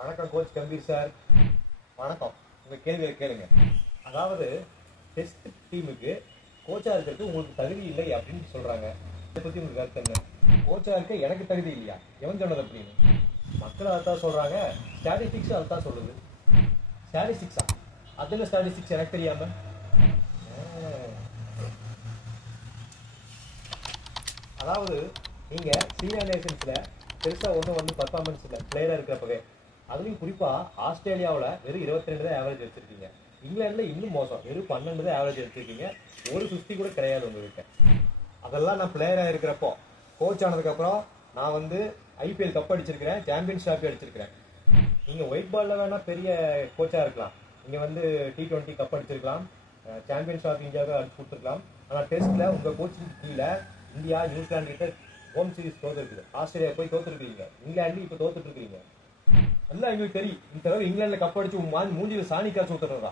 வணக்கம் coach Gambhir sir. வணக்கம். உங்கள் கேள்வியை கேளுங்க. அதாவது டெஸ்ட் டீமுக்கு கோச்சாக இருக்கிறதுக்கு உங்களுக்கு தகுதி இல்லை அப்படின்னு சொல்கிறாங்க. இதை பற்றி உங்களுக்கு கருத்து என்ன? கோச்சாக இருக்க எனக்கு தகுதி இல்லையா? எவன் சொன்னது அப்படின்னு? மக்கள் அதான் சொல்கிறாங்க. ஸ்டாட்டிஸ்டிக்ஸும் அதுதான் சொல்லுது. ஸ்டாட்டிஸ்டிக்ஸா? அதில் ஸ்டாட்டிஸ்டிக்ஸ் எனக்கு தெரியாமல்? அதாவது நீங்கள் சீனியர் நேஷன்ஸில் பெருசாக ஒன்றும் பர்ஃபார்மன்ஸ் இல்லை பிளேயராக இருக்கிறப்பவே. அதுலேயும் குறிப்பாக ஆஸ்திரேலியாவில் வெறும் 22 தான் ஆவரேஜ் எடுத்திருக்கீங்க. இங்கிலாண்டில் இன்னும் மோசம், வெறும் 12 தான் ஆவரேஜ் எடுத்திருக்கீங்க. ஒரு 50 கூட கிடையாது உங்ககிட்ட. அதெல்லாம் நான் பிளேயராக இருக்கிறப்போ. கோச் ஆனதுக்கப்புறம் நான் ஐபிஎல் கப் அடிச்சிருக்கிறேன், சாம்பியன்ஸ் ட்ராஃபி அடிச்சிருக்கிறேன். நீங்கள் ஒயிட் பாலில் வேணால் பெரிய கோச்சாக இருக்கலாம். நீங்கள் T20 கப் அடிச்சிருக்கலாம், சாம்பியன்ஸ் ட்ராஃபி இந்தியாவுக்கு அடிச்சு கொடுத்துருக்கலாம். ஆனால் டெஸ்ட்டில் உங்கள் கோச்சிங் கீழே இந்தியா நியூசிலாந்து கிட்ட ஹோம் சீரிஸ் தோத்துருக்குது. ஆஸ்திரேலியா போய் தோத்துருக்கீங்க, இங்கிலாந்து இப்போ தோத்துட்டு இருக்கீங்க. எல்லாம் எங்களுக்கு தெரியும். இந்த தடவை இங்கிலாந்துல கப் அடிச்சு மூஞ்சியில் சாணி காய்ச்சி ஊத்துறதா.